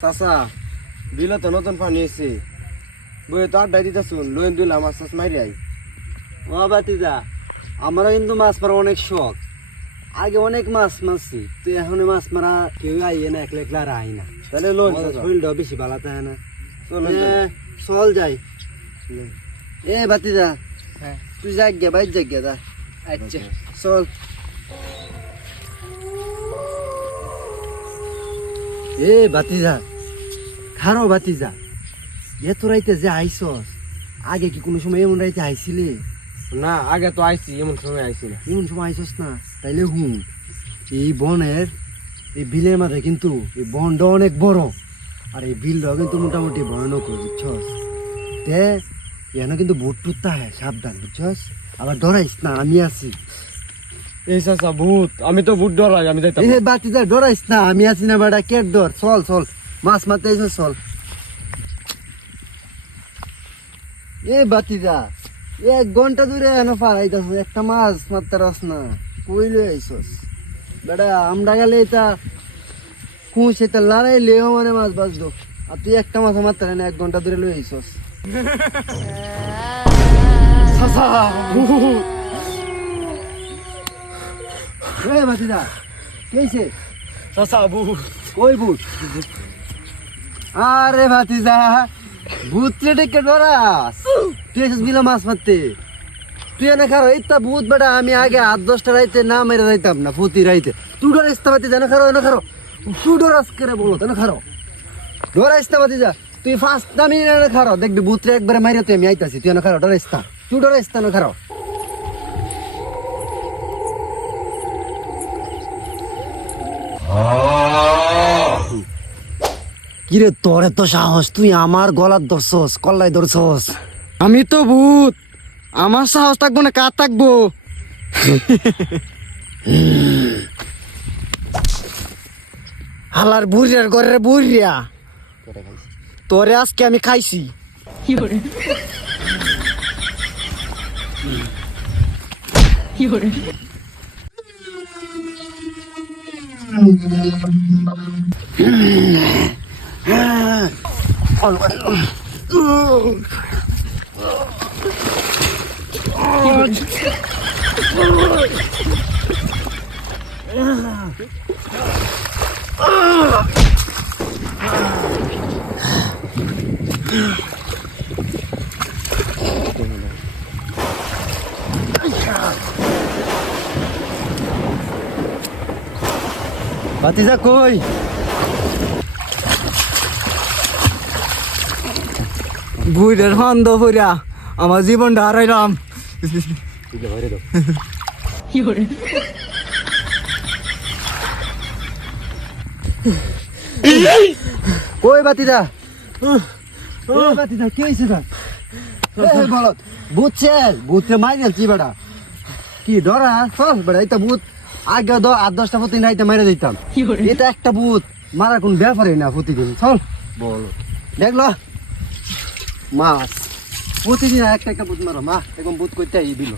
চাচা বিলে তো নতুন পানি এসে বই তো আড্ডাই দিতে শুন লোন দিল আমার চাষ মারি আই ও বাতিজা আমারও কিন্তু মাছ মারা অনেক শখ। আগে অনেক মাছ মারছি তো এখন মাছ মারা কেউ আইয়ে না একলা একলা আর আই না। তাহলে লোন শরীরটাও বেশি ভালো থাকে না। চল চল যাই। এ বাতিজা হ্যাঁ। তুই যাক গে বাইর যাক গে যা। আচ্ছা। চল। এ বাতিজা খারো বাতিজা এত রাইতে যে আইসস আগে কি কোনো সময় এমন রাইতে আইছিলি? না আগে তো আইছি এমন সময় আইছি না। এমন সময় আইসস না? তাইলে হুম এই বনের এই বিলের মাঝে কিন্তু এই বনটা অনেক বড় আর এই বিলটাও কিন্তু মোটামুটি ভয়ানক বুঝছস? তে এখানে কিন্তু ভূত টুত হ্যাঁ সাবধান বুঝছস? আবার ডরাইস না আমি আছি। এই চাচা ভূত। আমি তো ভূত ডর লাগে আমি যাইতাম। এ বাতিজা ডরাইস না আমি আছি না বেটা কেট ডর চল চল। মাছ মারতে আইসস চল। এ বাতিজা এক ঘণ্টা দূরে এনে ফারাইতাস একটা মাছ মারতে রস না। কইলে আইসস বেটা আমরা গেলে এটা কুঁ সেটা লড়াইলে মানে মাছ বাঁচলো আর তুই একটা মাছ মারতে না এক ঘণ্টা দূরে লই আইসস চাচা ভূত এ বাতিজা কেছে চাচা ভূত কই ভূত? আরে ভাতিজা ভূত ডেকে ডরাস তুই এসেছিস বিলা মাছ মারতে। তুই এনে খারো ইত্তা ভূত বেটা আমি আগে আট দশটা রাইতে না মেরে যাইতাম না ফুতি রাইতে। তুই ডরাইস তা বাতি জানা খারো এনে খারো। তুই ডরাস করে বলো তাই খারো। ডরাইস তা যা তুই ফার্স্ট নামি খারো। দেখবি ভূতরে একবারে মাইরে তুই আমি আইতাছি। তুই এনে খারো ডরাইস তা তুই ডরাইস তা না খারো। কিরে তোর এত সাহস? তুই আমার গলার ধরছস কল্লাই ধরছস। আমি তো ভূত। আমার সাহস থাকব না, কার থাকব? হালার বুড়িয়ার ঘরের বুড়িয়া। তোরে আজকে আমি খাইছি। Yeah. বাতিজা কই? বুড়ের হন্দ ফুরা আমার জীবনটা হারাইলাম। কই বাতিদা বাতিদা কে এই বলত ছেল ভূতরে মাইরেল কি বেড়া কি ডরা? চল বেড়া এটা ভূত। আগে তো আট দশটা প্রতি নাইতে মেরে দিতাম। এটা একটা ভূত মারা কোন ব্যাপারই না প্রতিদিন চল। বল। দেখল? মাছ। প্রতিদিন একটা একটা ভূত মারো মা এরকম ভূত করতে এই দিল।